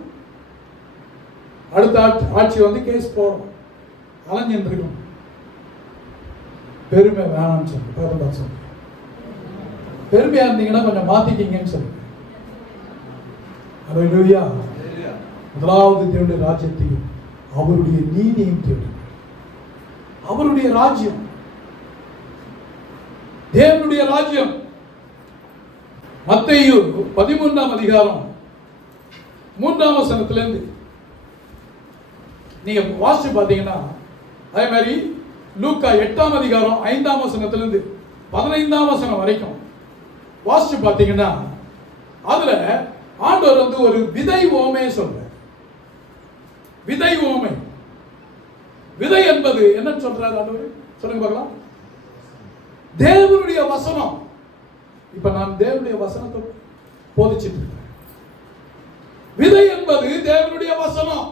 அடுத்த ஆட்சி கேஸ் போடணும், அலைஞ்சிட்டு இருக்கணும். பெருமை வேணாம்னு சொல்லு. பெருமையா இருந்தீங்கன்னா கொஞ்சம் மாத்திக்கிங்கன்னு சொல்லு. அல்லேலூயா. முதலாவது தேவனுடைய ராஜ்யத்தையும் அவருடைய நீதியும் தேடுங்கள். அவருடைய ராஜ்யம், தேவனுடைய ராஜ்யம். மத்தேயு 13ஆம் அதிகாரம் 3ஆம் வசனத்திலிருந்து நீங்க வாசிச்சு பார்த்தீங்கன்னா, அதே மாதிரி லூக்கா 8ஆம் அதிகாரம் 5ஆம் வசனத்திலிருந்து 15ஆம் வசனம் வரைக்கும் வாசிச்சு பார்த்தீங்கன்னா, அதுல ஆண்டவர் ஒரு விதை ஓமையை சொல்றார். விதை ஓமை. விதை என்பது என்ன சொல்றாரு ஆண்டவர்? சொல்லுங்க பார்க்கலாம். தேவனுடைய வசனம். இப்ப நான் தேவனுடைய வசனத்தை போதிச்சிட்டு இருக்கேன். விதை என்பது தேவனுடைய வசனம்.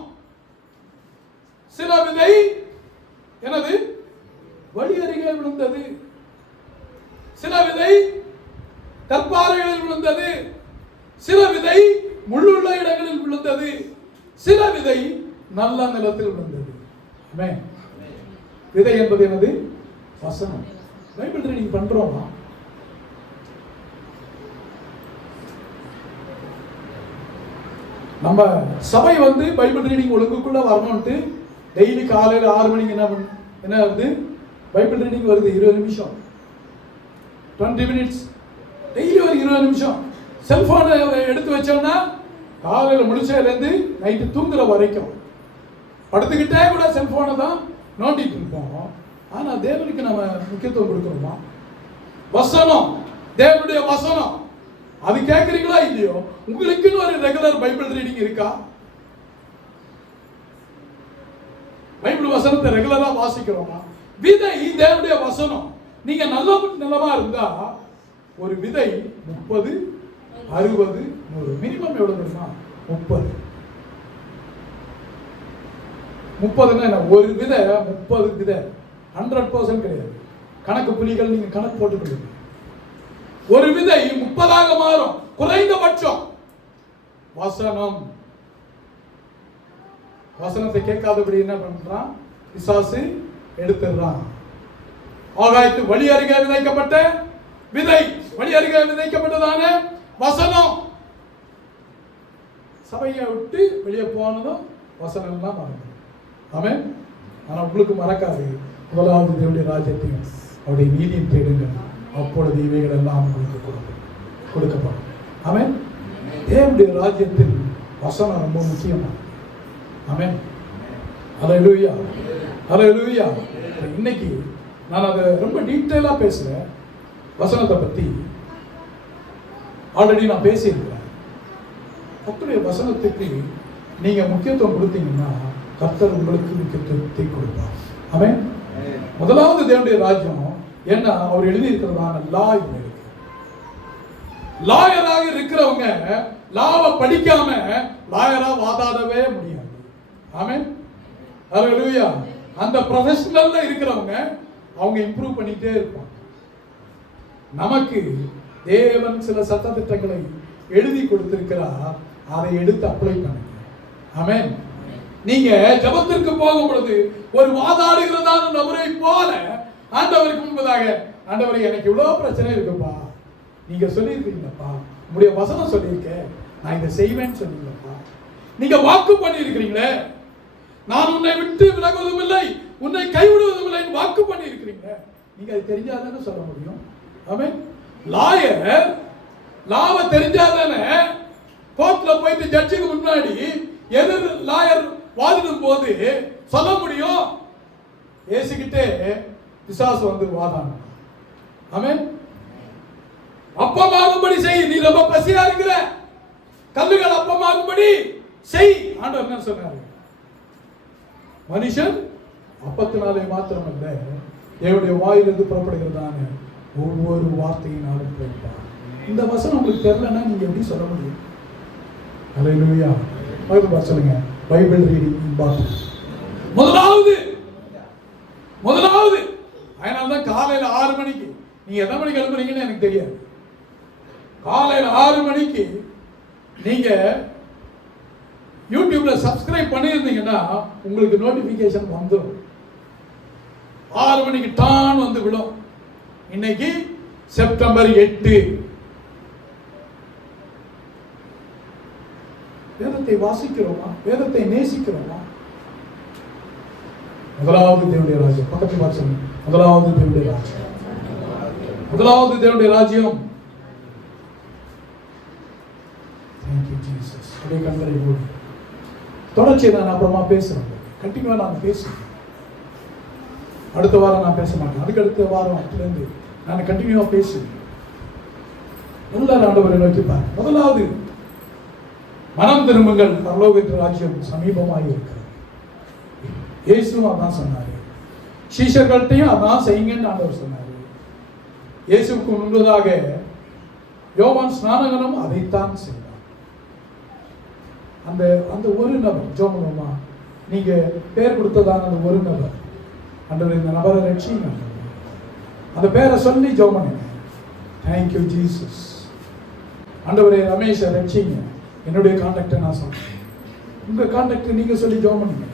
சில விதை எனது வழி அருகே விழுந்தது, சில விதை கற்பாறைகளில் விழுந்தது, சில விதை முள்ளுள்ள இடங்களில் விழுந்தது, சில விதை நல்ல நிலத்தில் விழுந்தது. ஆமென். விதை என்பது என்னது? வசனம். பைபிள் ரீடிங் பண்றோமா? நம்ம சபை பைபிள் ரீடிங் ஒழுங்குக்குள்ள வரணும்ட்டு டெய்லி காலையில 6 மணிக்கு என்ன வருது? பைபிள் ரீடிங் வருது. 20 நிமிஷம், 20 மினிட்ஸ், டெய்லி ஒரு 20 நிமிஷம். செல்போனை எடுத்து வச்சோம்னா காலையில முடிச்சதுல இருந்து நைட்டு தூங்குற வரைக்கும் படுத்துக்கிட்டே கூட செல்போனை தான் நோண்டிட்டு இருப்போம். ஆனா தேவனுக்கு நம்ம முக்கியத்துவம் கொடுக்கணுமா? வசனம், தேவனுடைய வசனம், அது கேட்கறீங்களா இல்லையோ? உங்களுக்குன்னு ஒரு ரெகுலர் பைபிள் ரீடிங் இருக்கா? பைபிள் வசனத்தை ரெகுலரா வாசிக்கிறோமா? விதை தேவனுடைய வசனம். நீங்க நல்லமா இருந்தா ஒரு விதை 30, 60, 100, மினிமம் எவ்வளவு தெரியுமா? 30. 30ன்னா என்ன? ஒரு விதை 30 விதை, 100% கிடையாது. கணக்கு புலிகள் நீங்க கணக்கு போட்டுக்கொள்ளுங்க. ஒரு விதை 30ஆக மாறும் குறைந்தபட்சம். வசனம். வசனத்தை கேட்காதபடி என்ன பண்றான்? பிசாசு எடுத்துறான். ஆகாயத்து வழி அருகே விதைக்கப்பட்ட விதை, வழி அருகே விதைக்கப்பட்டதான வசனம் சபையை விட்டு வெளியே போனதும் வசனம் எல்லாம் மறந்து. ஆமென். ஆனா உங்களுக்கு மறக்காது. முதலாவது தேவனுடைய ராஜ்யத்தையும் அவருடைய நீதியும் தேடுங்கள், அப்பொழுது இவைகள் எல்லாம் உங்களுக்கு கொடுக்கப்படும். ஆமென். தேவனுடைய ராஜ்யத்தில் வசனம் ரொம்ப முக்கியமானது. ஆமென். அல்லேலூயா, அல்லேலூயா. இன்னைக்கு நான் அதை ரொம்ப டீட்டெயிலா பேசுறேன். வசனத்தை பத்தி ஆல்ரெடி நான் பேசியிருக்கிறேன். கர்த்தருடைய வசனத்துக்கு நீங்க முக்கியத்துவம் கொடுத்தீங்கன்னா கர்த்தர் உங்களுக்கு முக்கியத்துவத்தை கொடுப்பார். ஆமென். முதலாவது தேவனுடைய ராஜ்யம் என்ன? அவர் எழுதி இருக்கிறதான லா இருக்கு. லாயராக இருக்கிறவங்க லாவை படிக்காம லாயரா வாதாடவே முடியாது. ஆமென். அல்லேலூயா. அந்த ப்ரொஃபஷனல்ல இருக்கிறவங்க அவங்க இம்ப்ரூவ் பண்ணிட்டே இருப்பாங்க. நமக்கு தேவன் சில சட்ட திட்டங்களை எழுதி கொடுத்திருக்கிறார், அதை எடுத்து அப்ளை பண்ணுங்க. ஆமென். நீங்க ஜெபத்திற்கு போகும் பொழுது ஒரு வாதாடுகிறதான நபரை போல ஆண்டவருக்கு முன்பதாக, ஆண்டவரே எனக்கு இவ்வளவு பிரச்சனை இருக்குப்பா, நீங்க சொல்லியிருக்கீங்கப்பா, உங்களுடைய வசனம் சொல்லியிருக்க, நான் இதை செய்வேன்னு சொன்னீங்கப்பா, நீங்க வாக்கு பண்ணி இருக்கிறீங்களே, நான் உன்னை விட்டு விலகுவதும் இல்லை, உன்னை கைவிடுவதும் இல்லை, வாக்கு பண்ணி இருக்கிறீங்க. நீங்க அது தெரிஞ்சாதானே சொல்ல முடியும். ஆமென். லாவை தெரிஞ்சாதானே கோர்ட்ல போயிட்டு ஜட்ஜுக்கு முன்னாடி எதிர் லாயர் வாதிடும் போது சொல்ல முடியும். ஏசிக்கிட்டே பிசாசு வந்து வாதாங்க. ஆமென். அப்பமாகும்படி செய், நீ ரொம்ப பசியா இருக்கிற, கல்லுகள் அப்பமாகும்படி செய். ஆண்டவர் என்ன சொன்னாரு? மனுஷன் அப்பத்தினாலே மாத்திரமல்ல, தேவனுடைய வாயிலிருந்து புறப்படுகிறதான ஒவ்வொரு வார்த்தையினாலும் பிழைப்பார். இந்த வசனம் உங்களுக்கு தெரியலன்னா நீங்க எப்படி சொல்ல முடியும்? ஹல்லேலூயா. பைபிள் சொல்லுங்க. Bible reading important. முதலாவது அதனால தான் காலையில 6 மணிக்கு, நீங்க எத்தனை மணிக்கு எழுப்புறீங்கன்னு எனக்கு தெரியாது, காலையில 6 மணிக்கு நீங்க யூடியூப்ல சப்ஸ்கிரைப் பண்ணியிருந்தீங்கன்னா உங்களுக்கு நோட்டிபிகேஷன் வந்துடும். 6 மணிக்கு டான் வந்து விடும். இன்னைக்கு செப்டம்பர் 8. வேதத்தை வாசிக்கிறோமா? வேதத்தை நேசிக்கிறோமா? முதலாவது தேவனுடைய ராஜ்யம். பக்கத்தில் வாசிங்க. முதலாவது தேவனுடைய ராஜ்யம். முதலாவது தேவனுடைய ராஜ்யம். Thank you Jesus. அப்படியே கண்களை மூடி. தொடர்ச்சியை நான் அப்புறமா பேசுறேன். கண்டினியூவா நான் பேசுறேன். அடுத்த வாரம் நான் பேச மாட்டேன். அதுக்கு அடுத்த வாரம் இருந்து நான் கண்டினியூவா பேசுவேன். எல்லாரும் ஆண்டவரை நோக்கி பாருங்க. முதலாவது, மனம் திரும்புங்கள், பரலோகத்தின் ராஜ்யம் சமீபமாய் இருக்கிறது. இயேசுவும் அதான் சொன்னாரு, சீஷர்கள்ட்டையும் அதான் செய்யுங்கன்னு ஆண்டவர் சொன்னாரு. இயேசுவுக்கு முன்பதாக யோவான் ஸ்நானகனும் அதைத்தான் செய்தார். அந்த அந்த ஒரு நபர் ஜோமனமா, நீங்க பேர் கொடுத்ததான அந்த ஒரு நபர், ஆண்டவர் இந்த நபரை ரட்சிங்க, அந்த பேரை சொல்லி ஜெபம் பண்ணுங்க. Thank you Jesus. ஆண்டவரே ரமேஷை ரட்சிங்க, என்னுடைய கான்டாக்டை நான் சொல்றேன், உங்க கான்டாக்ட் நீங்க சொல்லி ஜெபம் பண்ணுங்க.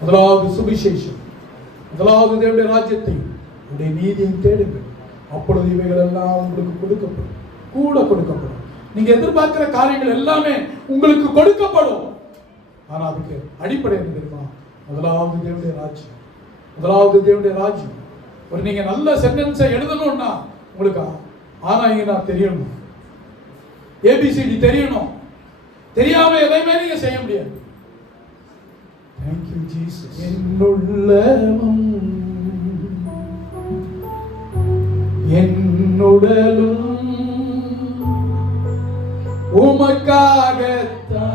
முதலாவது சுவிசேஷம், முதலாவது தேவனுடைய ராஜ்யத்தை, உடைய நீதியை தேடுங்கள், அப்பொழுது இவைகள் எல்லாம் உங்களுக்கு கொடுக்கப்படும், கூட கொடுக்கப்படும். நீங்க எதிர்பார்க்கிற காரியங்கள் எல்லாமே உங்களுக்கு கொடுக்கப்படும். ஆனா அதுக்கு அடிப்படை என்ன தெரியுமா? முதலாவது தேவனுடைய ராஜ்யம். முதலாவது தேவனுடைய ராஜ்யம். ஒரு நீங்க நல்ல சென்டென்ஸை எழுதணும்னா உங்களுக்கு ஆனாயினா தெரியணும், ஏபிசிடி தெரியணும். தெரியாம எதையுமே நீங்க செய்ய முடியாது. Thank you Jesus. என்னுள்ளமும் என்னுடலும் உமக்காகத்தான்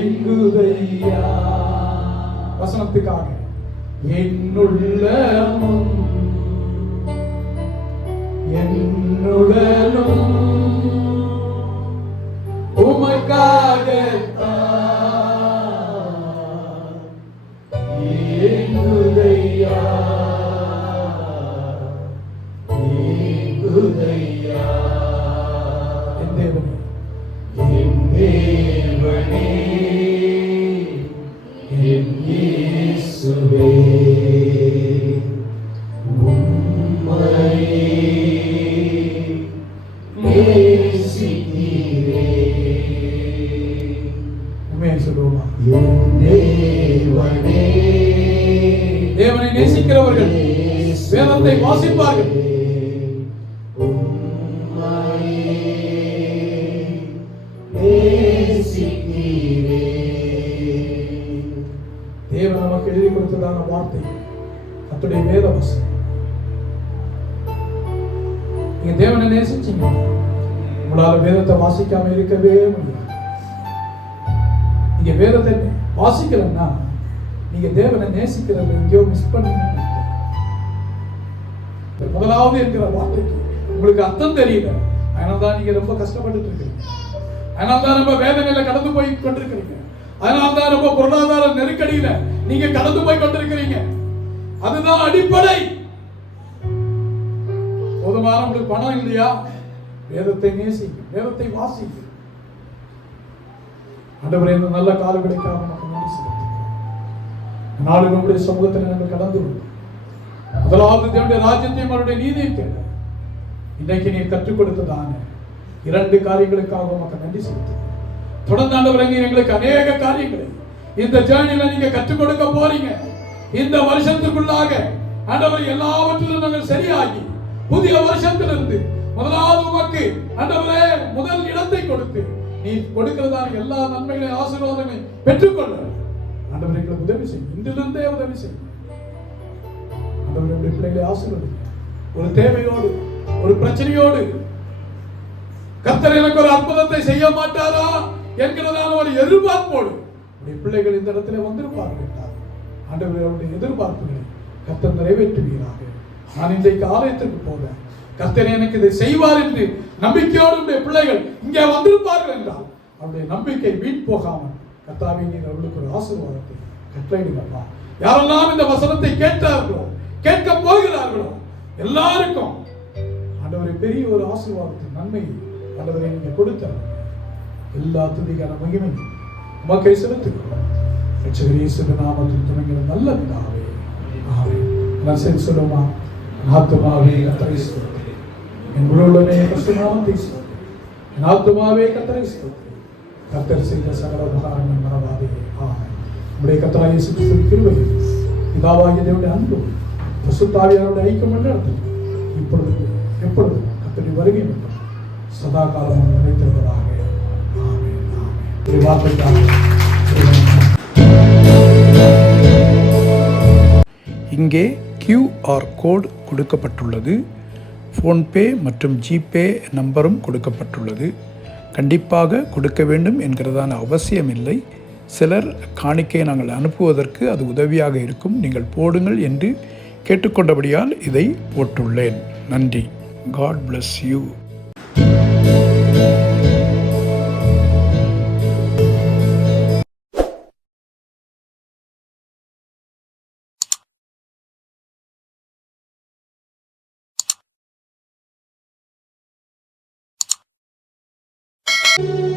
எங்குதையா. வசனத்துக்காக என்னுள்ளமும் என்னுடலும் உமக்காகத்தான் எங்குதையா எங்குதையா. என் தேவனே, என் தேவனே, என் இயேசுவே, உம்மை நேசிக்கிறேன். உண்மையை சொல்லுவோமா? என் தேவனே. தேவனை நேசிக்கிறவர்கள் வேதத்தை வாசிப்பார்கள். தேவன் நமக்கு எழுதி கொடுத்ததான வார்த்தை, கர்த்தருடைய வேத வசனம். நீங்க தேவனை நேசிச்சீங்க, உங்களால வேதத்தை வாசிக்காம இருக்கவே முடியாது. நீங்க வேதத்தை வாசிக்கலன்னா நீங்க தேவனை நேசிக்கிறத எங்கேயோ மிஸ் பண்ணீங்க. முதலாவது என்கிற வார்த்தைக்கு உங்களுக்கு அர்த்தம் தெரியல, அதனால்தான் நீங்க ரொம்ப கஷ்டப்பட்டு இருக்கீங்க, அதனால்தான் ரொம்ப வேதனையில கடந்து போய் கொண்டிருக்கிறீங்க, அதனால்தான் ரொம்ப பொருளாதார நெருக்கடியில நீங்க கடந்து போய் கொண்டிருக்கிறீங்க. அதுதான் அடிப்படை. போதுமான உங்களுக்கு பணம் இல்லையா? வேதத்தை நேசிங்க, வேதத்தை வாசிங்க. ஆண்டவரே, இந்த நல்ல காலங்களுக்காக நமக்கு நன்றி செலுத்துகிறோம். நாளை நம்முடைய சமூகத்தில் நாங்கள் கடந்து விட்டோம். முதலாவது தேவனுடைய ராஜ்யத்தையும் அவருடைய நீதியும் தேட இன்னைக்கு நீ கற்றுக் கொடுத்ததான 2 காரியங்களுக்காக உமக்கு நன்றி செலுத்து. தொடர்ந்து ஆண்டவரே நீர் எங்களுக்கு அநேக காரியங்களை இந்த ஜேர்னில நீங்க கற்றுக் கொடுக்க போறீங்க. இந்த வருஷத்துக்குள்ளாக ஆண்டவரே எல்லாவற்றிலும் நாங்கள் சரியாகி புதிய வருஷத்திலிருந்து முதலாவது உமக்கு ஆண்டவரே முதல் இடத்தை கொடுத்து நீ கொடுக்கிறதான எல்லா நன்மைகளையும் ஆசீர்வாதங்களையும் பெற்றுக்கொள்ள ஆண்டவரே எங்களுக்கு உதவி செய்யும். இன்றிலிருந்தே உதவி செய்யும். ஆண்டவரே பிள்ளைகளை ஆசீர்வதிங்க. ஒரு தேவையோடு ஒரு பிரச்சனையோடு கர்த்தர் எனக்கு ஒரு அற்புதத்தை செய்ய மாட்டாரா என்கிறதான ஒரு எதிர்பார்ப்போடு உடைய பிள்ளைகள் இந்த இடத்துல வந்திருப்பார்கள் என்றால் ஆண்டவரே அவருடைய எதிர்பார்ப்புகளை கர்த்தர் நிறைவேற்றுவீராக. நான் இன்றைக்கு ஆலயத்திற்கு போகிறேன், கர்த்தர் எனக்கு இதை செய்வார் என்று நம்பிக்கையோடு உடைய பிள்ளைகள் இங்கே வந்திருப்பார்கள் என்றால் அவருடைய நம்பிக்கை வீண் போகாமல் கர்த்தாவே நீர் அவர்களுக்கு ஒரு ஆசீர்வாதத்தை கட்டளையிடுங்கப்பா. யாரெல்லாம் இந்த வசனத்தை கேட்டார்களோ கேட்க போகிறார்களோ எல்லாருக்கும் ஆண்டவரே பெரிய ஒரு ஆசீர்வாதத்தின் நன்மையை ஆண்டவரை நீங்க கொடுத்தார். எல்லா துதிக்கான மகிமை உமக்கை செலுத்துகிறோம். ரட்சகர் இயேசுவின் நாமத்தில் துணைங்கிற நல்ல பிதாவே ஆமென். நான் சேர்ந்து சொல்லுமா, ஆத்துமாவே கர்த்தரை ஸ்தோத்திரி, என் முழுவதுமே பரிசுத்த நாமத்தை ஸ்தோத்திரி, என் ஆத்துமாவே கர்த்தரை ஸ்தோத்திரி, கர்த்தர் செய்த சகல உபகாரங்கள் மறவாதே. ஆமென். நம்முடைய கர்த்தராகிய இயேசு கிறிஸ்துவின் கிருபையும் பிதாவாகிய தேவனுடைய அன்பும் பரிசுத்த ஆவியானவருடைய ஐக்கியம் நடத்தும் இப்பொழுது எப்பொழுதும் கர்த்தருடைய வருகை மட்டும் சதா காலமும் நிலைத்திருப்பதாக. ஆமென். ஆமென். வார்த்தைக்காக இங்கே QR கோட் கொடுக்கப்பட்டுள்ளது. ஃபோன்பே மற்றும் ஜிபே நம்பரும் கொடுக்கப்பட்டுள்ளது. கண்டிப்பாக கொடுக்க வேண்டும் என்கிறதான அவசியமில்லை. சிலர் காணிக்கையை நாங்கள் அனுப்புவதற்கு அது உதவியாக இருக்கும், நீங்கள் போடுங்கள் என்று கேட்டுக்கொண்டபடியால் இதை போட்டுள்ளேன். நன்றி. God bless you. thank you